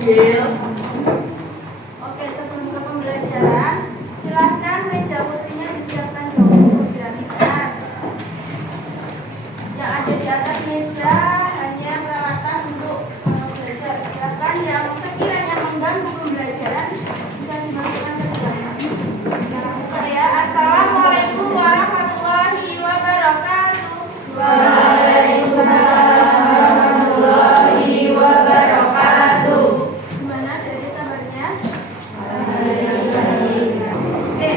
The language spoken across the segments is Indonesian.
Oke, sebelum ke pembelajaran, silakan meja kursinya disiapkan dulu, dirapikan. Yang ada di atas meja hanya peralatan untuk belajar. Silakan yang sekiranya mengganggu pembelajaran bisa dimasukkan ke dalam. Masukkan ya. Assalamualaikum warahmatullahi wabarakatuh. Waalaikumsalam warahmatullahi wabarakatuh. Gimana dari kabarnya? Oke,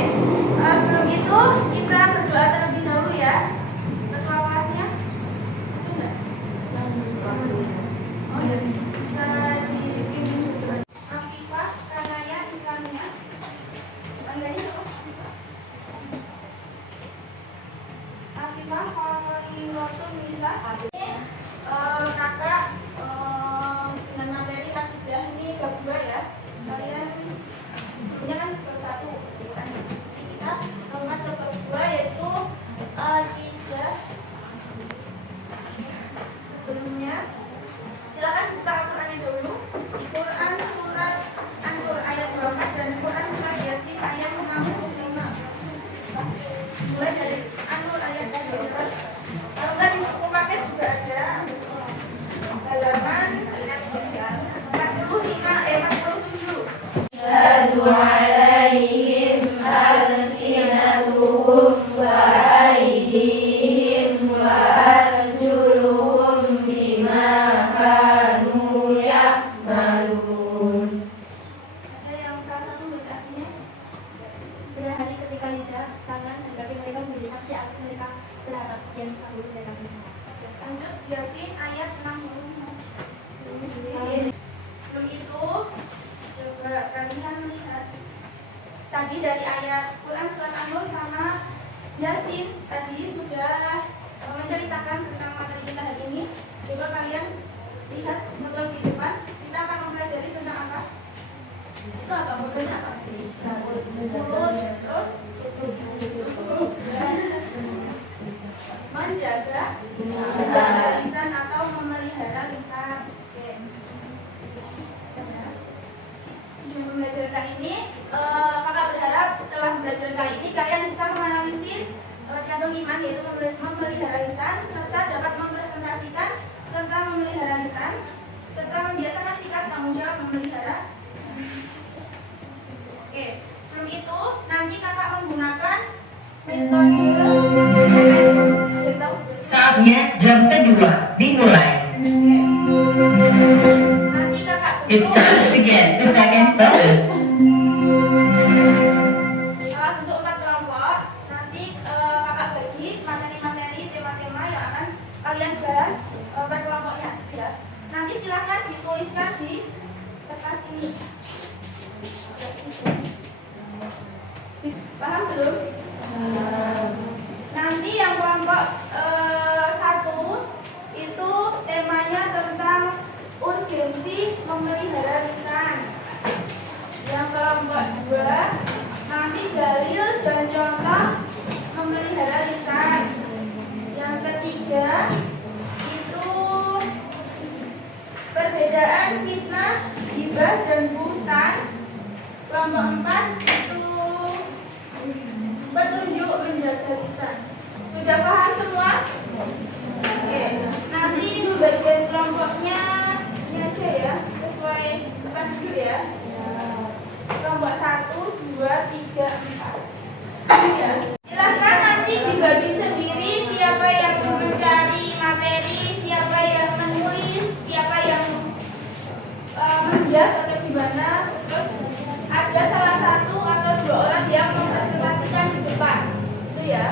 sebelum itu kita berdoa terlebih dahulu ya. Ketua kelasnya? Itu enggak? Oh ya, bisa dibimbing juga. Afifah Kanaya Islamia. Panggilnya apa? Afifah Khalilatun Nisa. Kakak dengan materi akidah ini bab 2 ya. Kalian sebelumnya kan bab 1 bukan. Jadi kita lompat ke bab 2 yaitu akidah. Sebelumnya silakan buka Al-Qur'annya dulu. Quran surat An-Nur ayat 24 dan Quran surat Yasin ayat 65. Mulai dari An-Nur ayat 24. Kalau nggak di buku paket juga ada halaman 47. Yadu alaihim alsinatuhum wa aydihim wa arjuluhum bima kanu ya'malun. Ada yang salah satu artinya? Berhari ketika lidah, tangan, dan kaki mereka menjadi saksi atas mereka terhadap yang kabur dan kami. Lanjut Yasin ayat 65. Sebelum itu coba kalian lihat tadi dari ayat Quran surat An-Nur sama Yasin tadi sudah menceritakan tentang materi kita hari ini. Coba kalian lihat model di depan. Kita akan mempelajari tentang apa? Itu apa? Modelnya apa? Mulut, terus menjaga lisan atau memelihara lisan. Oke. Dengan pembelajaran kali ini, kakak berharap setelah pembelajaran kali ini kalian bisa menganalisis cabang iman yaitu memelihara lisan serta dapat mempresentasikan tentang memelihara lisan serta membiasakan sikap tanggung jawab memelihara lisan. Oke, sebelum itu nanti kakak menggunakan metode Saatnya jam kedua dimulai. nanti kakak It's time to begin the second lesson. bentuk 4 kelompok. Nanti kakak bagi materi-materi, tema-tema yang akan kalian bahas per kelompoknya ya. Nanti silakan dituliskan di kertas ini. Paham belum? Nanti yang kelompok 1 itu temanya tentang urgensi memelihara lisan. Yang kelompok 2 nanti dalil dan contoh memelihara lisan. Yang ketiga itu perbedaan fitnah, ghibah dan buhtan. Kelompok 4 itu petunjuk menjaga lisan. Sudah paham semua? Oke. Nanti bagian kelompoknya ini aja ya, sesuai depan dulu ya. Kelompok 1, 2, 3, 4. Ya. Silahkan nanti dibagi sendiri siapa yang mencari materi, siapa yang menulis, siapa yang membias atau gimana. Terus ada salah satu atau 2 orang yang mempresentasikan di depan. Itu ya.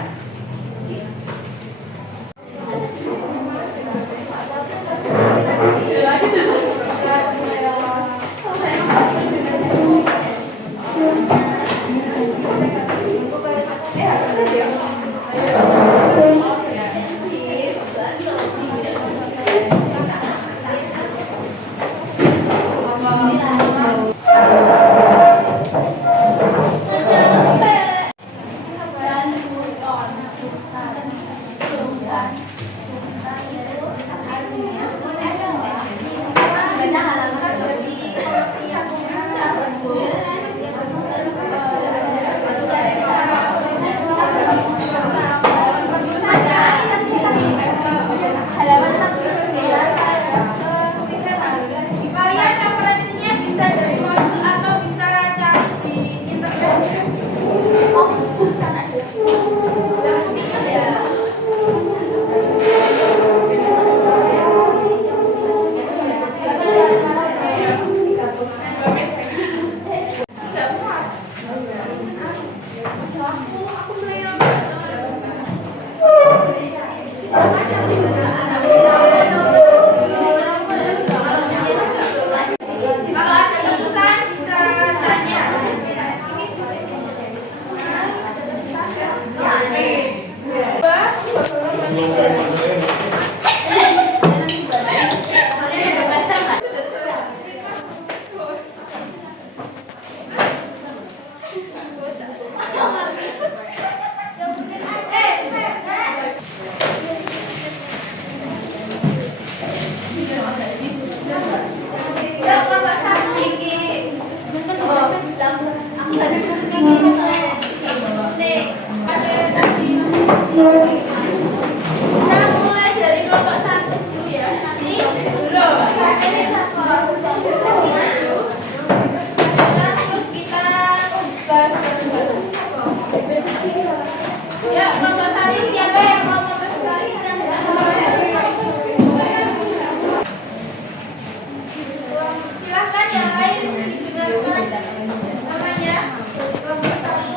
Namanya dari kelompok 1.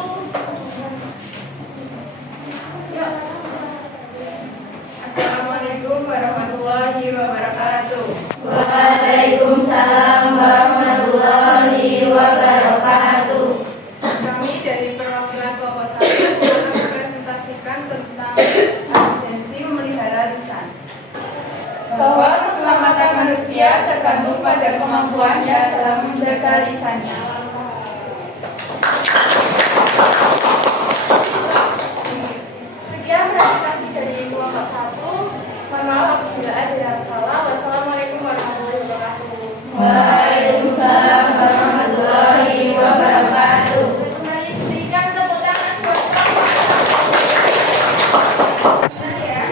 Yuk. Assalamualaikum warahmatullahi wabarakatuh. Waalaikumsalam warahmatullahi wabarakatuh. Kami dari perwakilan kelompok 1 akan mempresentasikan tentang urgensi memelihara lisan. Bahwa keselamatan manusia tergantung pada kemampuannya dalam menjaga lisannya. Sekian presentasi dari kelompok 1. Mohon maaf apabila ada yang salah. Wassalamualaikum warahmatullahi wabarakatuh. Waalaikumsalam warahmatullahi wabarakatuh. Kembali berikan tepuk tangan buat kelompok 1. Benar ya?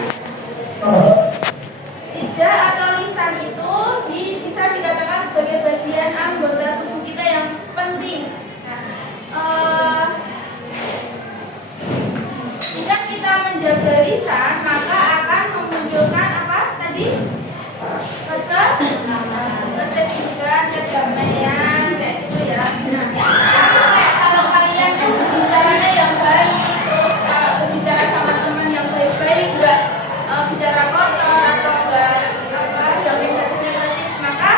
Lidah atau lisan itu bisa dikatakan sebagai bagian anggota tubuh kita yang penting. Jika kita menjaga lisan, maka akan memunculkan apa tadi? Kesejukan, kedamaian, kayak gitu ya. Kayak kalau kalian tuh berbicaranya yang baik, terus berbicara sama teman yang baik-baik, nggak bicara kotor atau nggak yang negatif, maka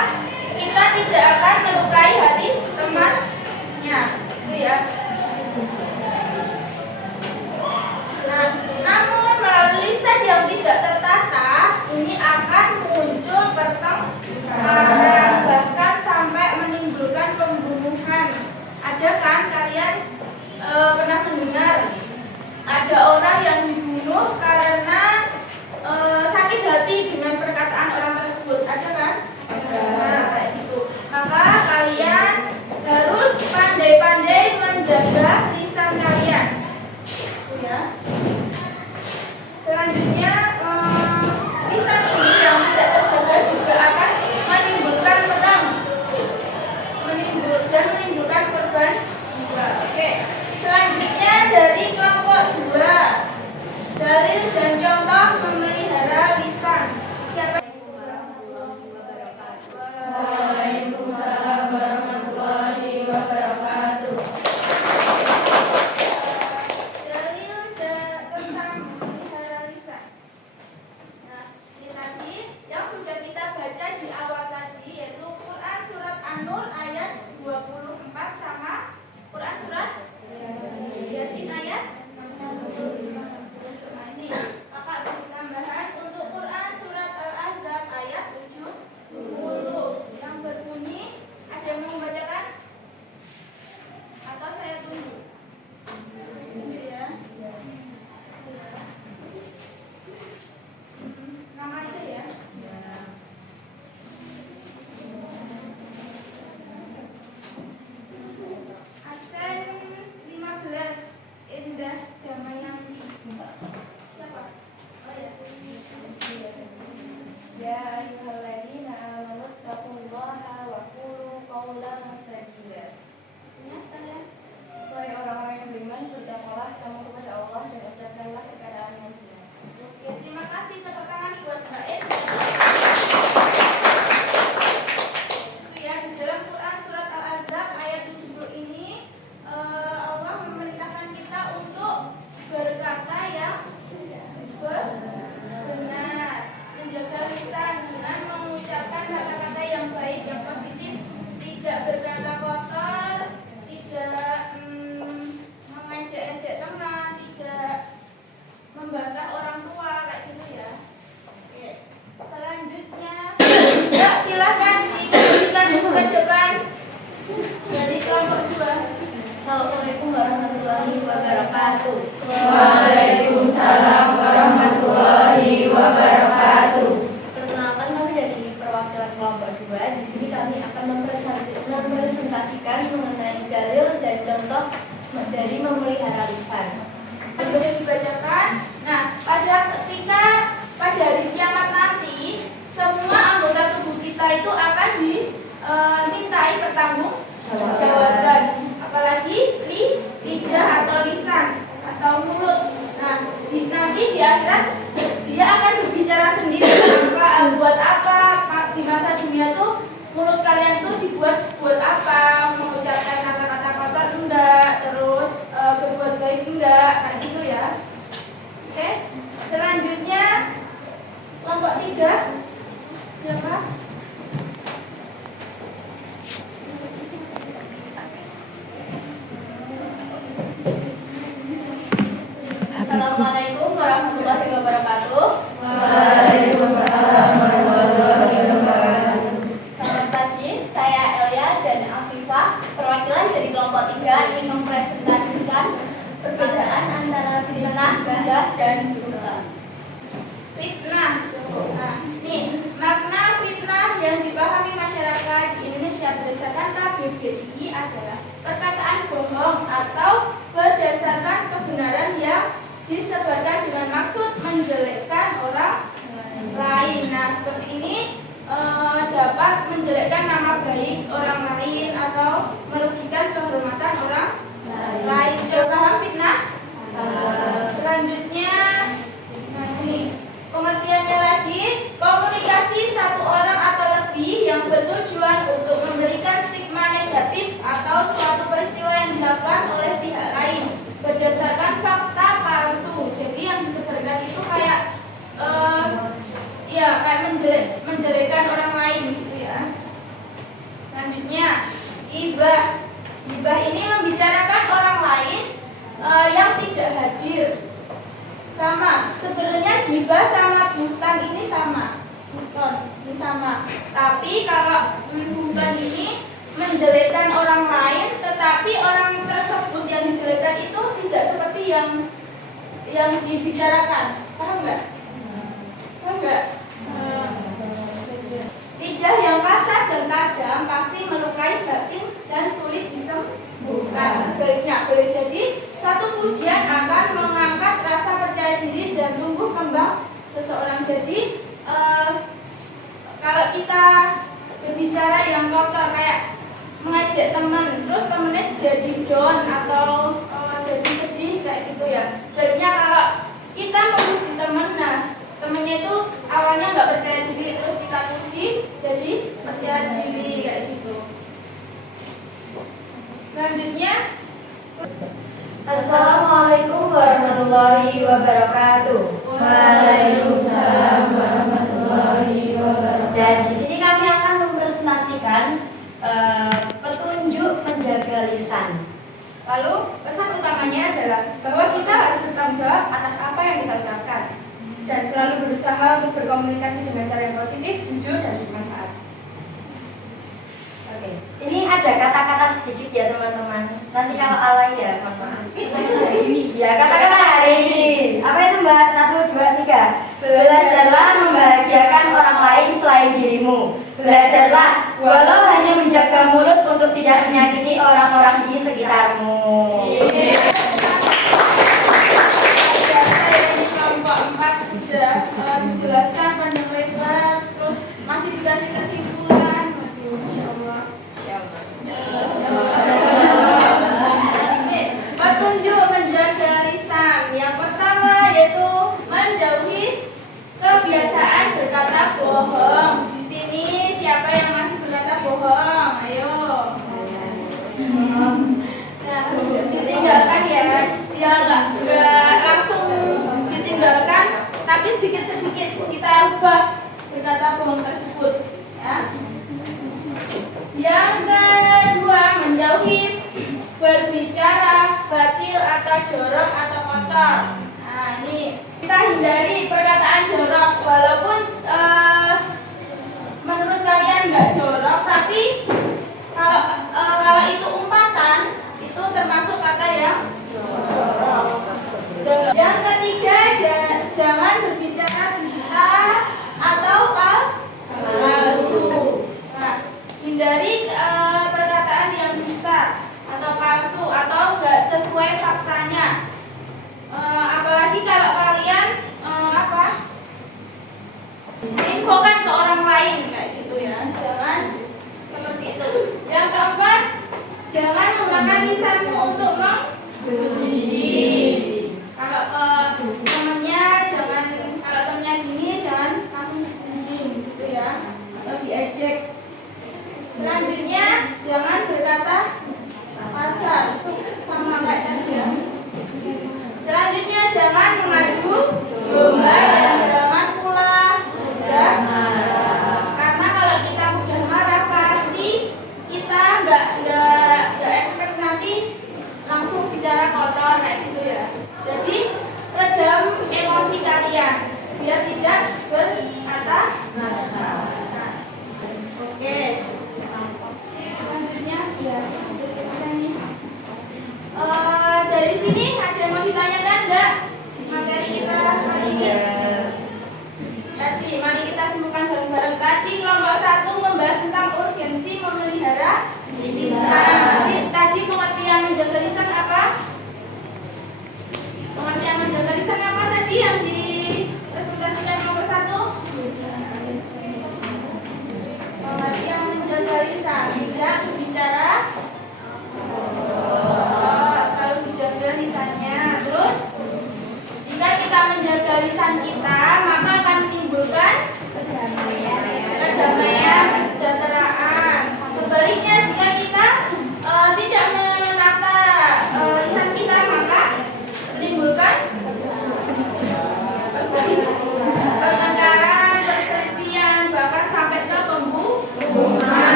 kita tidak akan melukai hati temannya, itu ya. Nah, namun melalui lisan yang tidak tertata, ini akan muncul pertengkaran, bahkan sampai menimbulkan pembunuhan. Ada kan kalian pernah mendengar ada orang yang dibunuh karena sakit hati dengan perkataan orang tersebut, ada kan? Nah, kayak gitu. Maka kalian harus pandai-pandai menjaga lisan kalian. Itu ya. Selanjutnya, lisan ini yang tidak terjaga juga akan menimbulkan perang, menimbulkan korban jiwa. Oke. Selanjutnya dari kelompok 2, dalil dan contoh memelihara lisan. Siapa? Waalaikumsalam warahmatullahi wabarakatuh. Dalil tentang memelihara lisan. Nah, ini tadi yang sudah kita baca di awal tadi, yaitu Quran surat An-Nur ayat 24 sama Quran surat Yasin ayat 65. Nah, ini kakak beri tambahan untuk Quran surat Al-Ahzab ayat 70 yang berbunyi, ada yang mau membacakan? Atau saya tunggu? Tunggu ya. Nama aja ya. Absen 15 Indah Damayanti. Siapa? Oh ya. Ya ayyuhalladzina amanu taqullaha wa qulu qawlan sadida. Ini sekalian. Wahai orang-orang yang beriman, bertakwalah kamu kepada Allah dan ucapkanlah perkataan yang benar. Oke, terima kasih, tepuk tangan buat Mbak Ed. Itu ya, di dalam Quran surat Al-Ahzab ayat 70 ini Allah memerintahkan kita untuk berkata yang benar, menjaga lisan dengan mengucapkan kata-kata yang baik, yang positif, tidak berkata kotor, tidak mengejek-ejek teman, tidak membantah orang tua, kayak gitu ya. Oke. Selanjutnya, ya silakan diberikan ke depan dari kelompok 2. Assalamualaikum warahmatullahi wabarakatuh. Waalaikumsalam warahmatullahi wabarakatuh. Perkenalkan, kami dari perwakilan kelompok 2. Di sini kami akan mempresentasikan mengenai dalil dan contoh dari memelihara lisan. Sudah dibacakan. Nah, pada hari kiamat nanti, semua anggota tubuh kita itu akan dimintai pertanggungjawaban. Apalagi lidah atau lisan atau mulut. Nah, nanti di akhirat dia akan berbicara sendiri. Buat apa di masa dunia tuh mulut kalian tuh dibuat buat apa? Mau Assalamualaikum warahmatullahi wabarakatuh. Waalaikumsalam warahmatullahi wabarakatuh. Selamat pagi, saya Elia dan Afifah, perwakilan dari kelompok 3 ingin mempresentasikan perbedaan antara fitnah, gibah, dan dusta. Fitnah. Nah, nih, makna fitnah yang dipahami masyarakat di Indonesia berdasarkan KBBI adalah perkataan bohong atau berdasarkan kebenaran yang disebarkan dengan maksud menjelekkan orang lain. Nah, seperti ini dapat menjelekkan nama baik orang lain atau merugikan kehormatan orang lain. Coba paham fitnah? Selanjutnya, nah ini pengertiannya lagi, komunikasi satu orang atau lebih yang bertujuan untuk memberikan stigma negatif atau suatu peristiwa yang dilakukan oleh pihak lain berdasarkan fakta palsu. Jadi yang disebarkan itu kayak kayak menjelekkan orang lain gitu ya. Selanjutnya, gibah. Gibah ini membicarakan orang lain yang tidak hadir. Sama, sebenarnya gibah sama buhtan ini sama. Buhtan ini sama. Tapi kalau buhtan ini menjelekkan orang lain, tetapi orang tersebut yang dijelekkan itu tidak seperti yang dibicarakan. Paham nggak? Paham nggak? Lidah yang kasar dan tajam pasti melukai batin dan sulit disembuhkan. Sebaliknya, boleh jadi satu pujian akan mengangkat rasa percaya diri dan tumbuh kembang seseorang. Jadi kalau kita berbicara yang kotor kayak mengajak teman, terus temennya jadi down atau jadi sedih kayak gitu ya. Sebaliknya kalau kita memuji teman, nah temennya itu awalnya nggak percaya diri, terus kita puji jadi percaya diri kayak gitu. Selanjutnya, Assalamualaikum warahmatullahi wabarakatuh. Waalaikumsalam warahmatullahi wabarakatuh. Dan di sini kami akan mempresentasikan petunjuk menjaga lisan. Lalu pesan utamanya adalah bahwa kita harus bertanggung jawab atas apa yang kita ucapkan dan selalu berusaha untuk berkomunikasi dengan cara yang positif, jujur, dan bermanfaat. Oke, ini ada kata-kata sedikit ya teman-teman. Nanti kalau alay ya, mohon maaf. Ya, kata-kata hari ini. Apa itu Mbak? 1, 2, 3. Belajarlah membahagiakan orang lain selain dirimu. Belajarlah walau hanya menjaga mulut untuk tidak menyakiti orang-orang di sekitarmu. dari kelompok 4 sudah dijelaskan panjang lebar, terus masih dikasih kesimpulan. Waduh, Masya Allah. Nih, petunjuk menjaga lisan. Yang pertama yaitu menjauhi kebiasaan berkata bohong. Di sini siapa yang masih berkata bohong? Ayo. Nah, ditinggalkan ya. Ya nggak langsung ditinggalkan, tapi sedikit-sedikit kita ubah berkata bohong tersebut. Ya. Yang kedua, menjauhi berbicara batil atau jorok atau kotor. Nah, ini kita hindari perkataan jorok, walaupun menurut kalian nggak jorok, tapi kalau itu umpatan, itu termasuk kata yang jorok. Yang ketiga, jangan berbicara dusta atau palsu. Nah, hindari perkataan yang dusta atau palsu atau nggak sesuai faktanya. Apalagi kalau kalian infokan ke orang lain kayak gitu ya. Jangan seperti itu. Yang keempat, jangan menggunakan lisanmu untuk membenci. Kalau temennya gini, jangan langsung dibenci gitu ya, atau diejek. Selanjutnya, jangan berkata kasar sama kayak tadi ya. Selanjutnya, jangan mengadu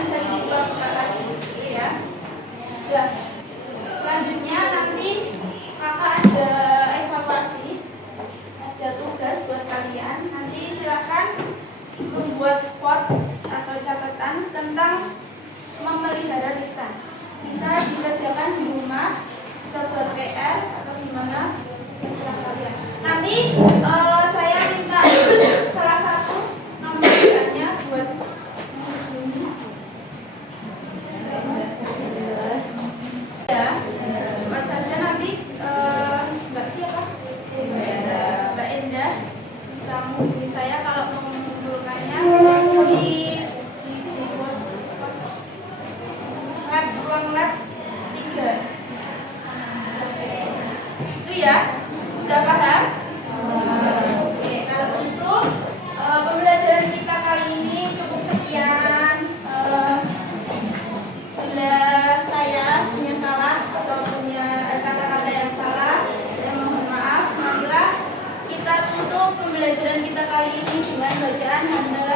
bisa dibuka lagi ya. Udah. Selanjutnya nanti kakak ada evaluasi, ada tugas buat kalian. Nanti silakan membuat quote atau catatan tentang memelihara lisan. Bisa dikerjakan di rumah, bisa buat PR atau gimana, terserah kalian. Nanti saya minta salah satu nomornya buat ya, cepat saja nanti Mbak siapa? Mbak Endah bisa menghubungi saya kalau mau mengumpulkannya di ruang lab 3. Itu ya, sudah paham? Oke, kalau untuk pembelajaran kita kali ini cukup sekian. Bila saya punya salah atau punya kata-kata yang salah, saya mohon maaf. Marilah kita tutup pembelajaran kita kali ini dengan bacaan hamdalah